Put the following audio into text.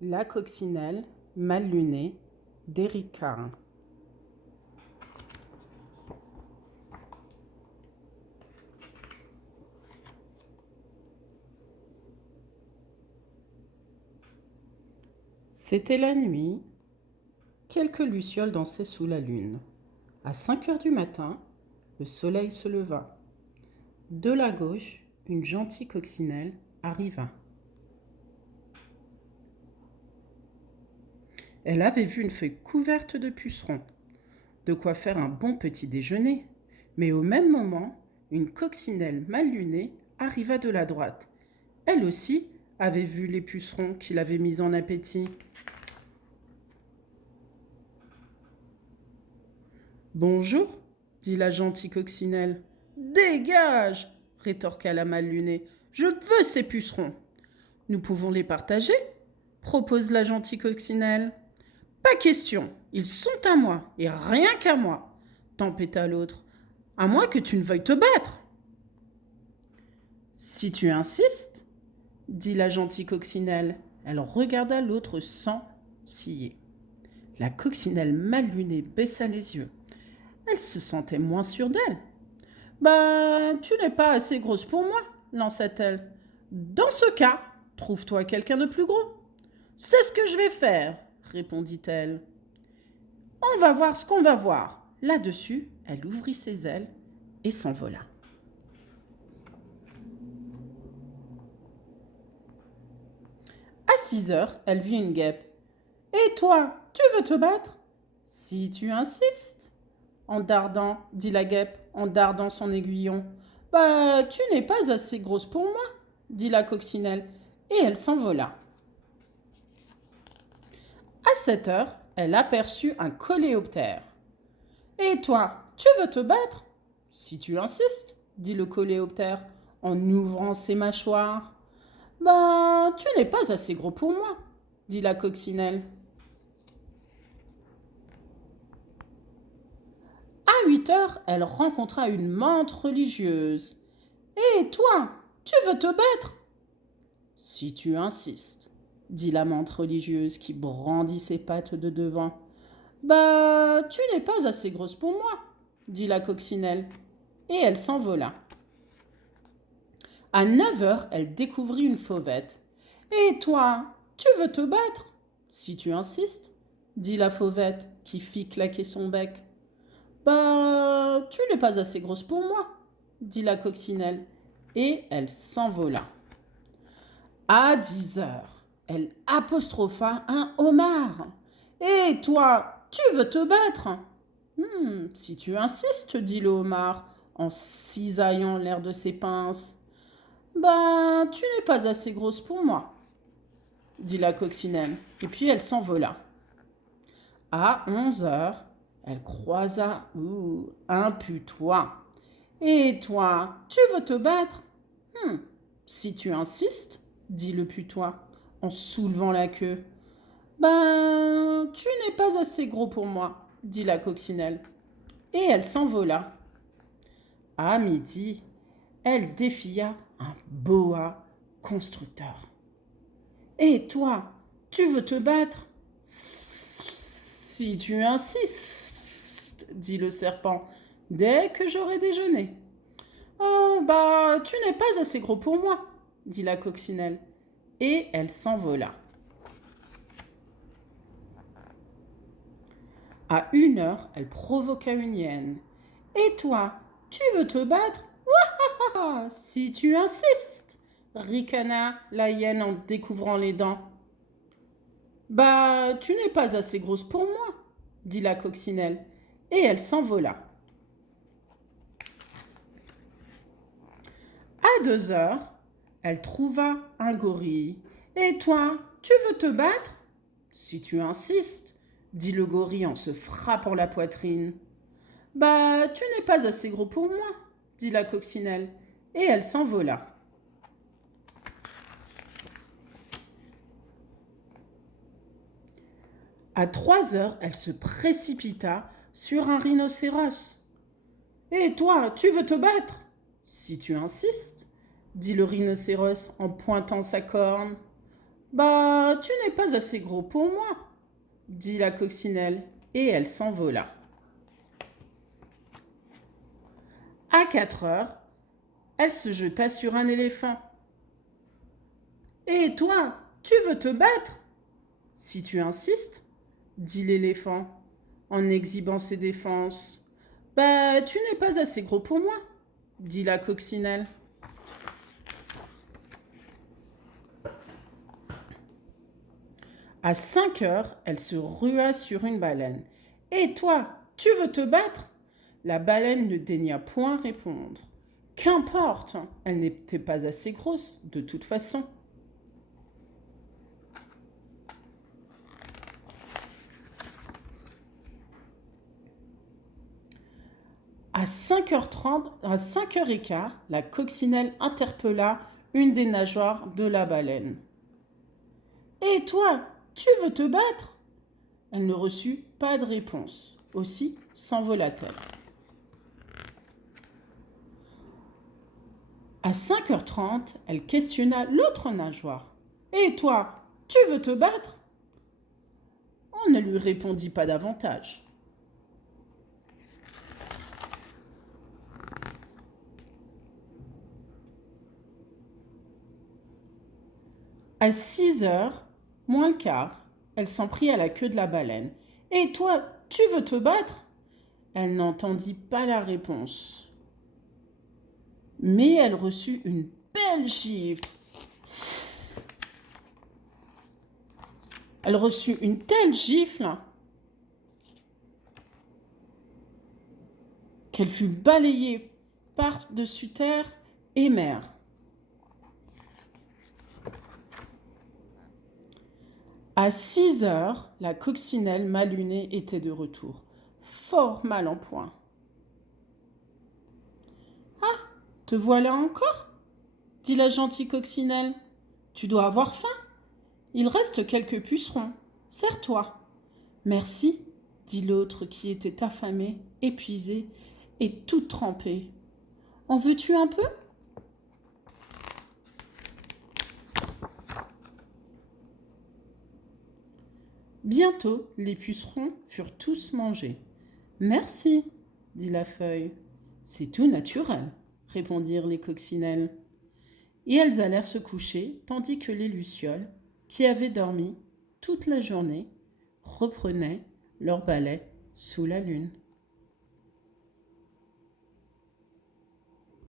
La coccinelle mal lunée d'Éric Carin. C'était la nuit. Quelques lucioles dansaient sous la lune. À 5 heures du matin, le soleil se leva. De la gauche, une gentille coccinelle arriva. Elle avait vu une feuille couverte de pucerons, de quoi faire un bon petit déjeuner. Mais au même moment, une coccinelle mal lunée arriva de la droite. Elle aussi avait vu les pucerons qu'il avait mis en appétit. Bonjour, dit la gentille coccinelle. Dégage, rétorqua la mal lunée. Je veux ces pucerons. Nous pouvons les partager, propose la gentille coccinelle. Pas question, ils sont à moi, et rien qu'à moi, tempêta l'autre, à moins que tu ne veuilles te battre. Si tu insistes, dit la gentille coccinelle. Elle regarda l'autre sans ciller. La coccinelle mal lunée baissa les yeux. Elle se sentait moins sûre d'elle. Bah, tu n'es pas assez grosse pour moi, lança-t-elle. Dans ce cas, trouve-toi quelqu'un de plus gros. C'est ce que je vais faire, répondit-elle. On va voir ce qu'on va voir. Là-dessus, elle ouvrit ses ailes et s'envola. À 6 heures, elle vit une guêpe. Et toi, tu veux te battre? Si tu insistes, dit la guêpe en dardant son aiguillon. Bah, tu n'es pas assez grosse pour moi, dit la coccinelle, et elle s'envola. À 7 heures, elle aperçut un coléoptère. Et toi, tu veux te battre? Si tu insistes, dit le coléoptère en ouvrant ses mâchoires. Ben, tu n'es pas assez gros pour moi, dit la coccinelle. À 8 heures, elle rencontra une menthe religieuse. Et toi, tu veux te battre? Si tu insistes, dit la menthe religieuse qui brandit ses pattes de devant. Bah, tu n'es pas assez grosse pour moi, dit la coccinelle, et elle s'envola. À 9 heures, elle découvrit une fauvette. Et toi, tu veux te battre? Si tu insistes, dit la fauvette qui fit claquer son bec. Bah, tu n'es pas assez grosse pour moi, dit la coccinelle, et elle s'envola. À 10 heures, elle apostropha un homard. Et toi, tu veux te battre? Si tu insistes, dit le homard, en cisaillant l'air de ses pinces. Ben, tu n'es pas assez grosse pour moi, dit la coccinelle, et puis elle s'envola. À 11 heures, elle croisa un putois. Et toi, tu veux te battre? Si tu insistes, dit le putois, en soulevant la queue. Ben, tu n'es pas assez gros pour moi, dit la coccinelle, et elle s'envola. À midi, elle défia un boa constructeur. Et toi, tu veux te battre? Si tu insistes, dit le serpent, dès que j'aurai déjeuné. Bah, tu n'es pas assez gros pour moi, dit la coccinelle, et elle s'envola. À 1 heure, elle provoqua une hyène. Et toi, tu veux te battre? Ouah, si tu insistes, ricana la hyène en découvrant les dents. Bah, tu n'es pas assez grosse pour moi, dit la coccinelle, et elle s'envola. À 2 heures, elle trouva un gorille. Et toi, tu veux te battre? Si tu insistes, dit le gorille en se frappant la poitrine. Bah, tu n'es pas assez gros pour moi, dit la coccinelle, et elle s'envola. À 3 heures, elle se précipita sur un rhinocéros. Et toi, tu veux te battre? Si tu insistes, dit le rhinocéros en pointant sa corne. Bah, tu n'es pas assez gros pour moi, dit la coccinelle, et elle s'envola. À 4 heures, elle se jeta sur un éléphant. Et toi, tu veux te battre? Si tu insistes, dit l'éléphant, en exhibant ses défenses. Bah, tu n'es pas assez gros pour moi, dit la coccinelle. À 5 heures, elle se rua sur une baleine. Et toi, tu veux te battre? La baleine ne daigna point répondre. Qu'importe, elle n'était pas assez grosse, de toute façon. À 5h30, à 5h15, la coccinelle interpella une des nageoires de la baleine. Et toi, tu veux te battre? Elle ne reçut pas de réponse. Aussi s'envola-t-elle. À 5h30, elle questionna l'autre nageoire. Et toi, tu veux te battre? On ne lui répondit pas davantage. À 6h, moins le quart, elle s'en prit à la queue de la baleine. Et toi, tu veux te battre? Elle n'entendit pas la réponse. Mais elle reçut une belle gifle. Elle reçut une telle gifle qu'elle fut balayée par-dessus terre et mer. À 6h, la coccinelle mal lunée était de retour, fort mal en point. « Ah, te voilà encore ?» dit la gentille coccinelle. « Tu dois avoir faim. Il reste quelques pucerons. Serre-toi. »« Merci, » dit l'autre qui était affamée, épuisée et toute trempée. « En veux-tu un peu ?» Bientôt, les pucerons furent tous mangés. « Merci, » dit la feuille. « C'est tout naturel, » répondirent les coccinelles. Et elles allèrent se coucher, tandis que les lucioles, qui avaient dormi toute la journée, reprenaient leur balai sous la lune.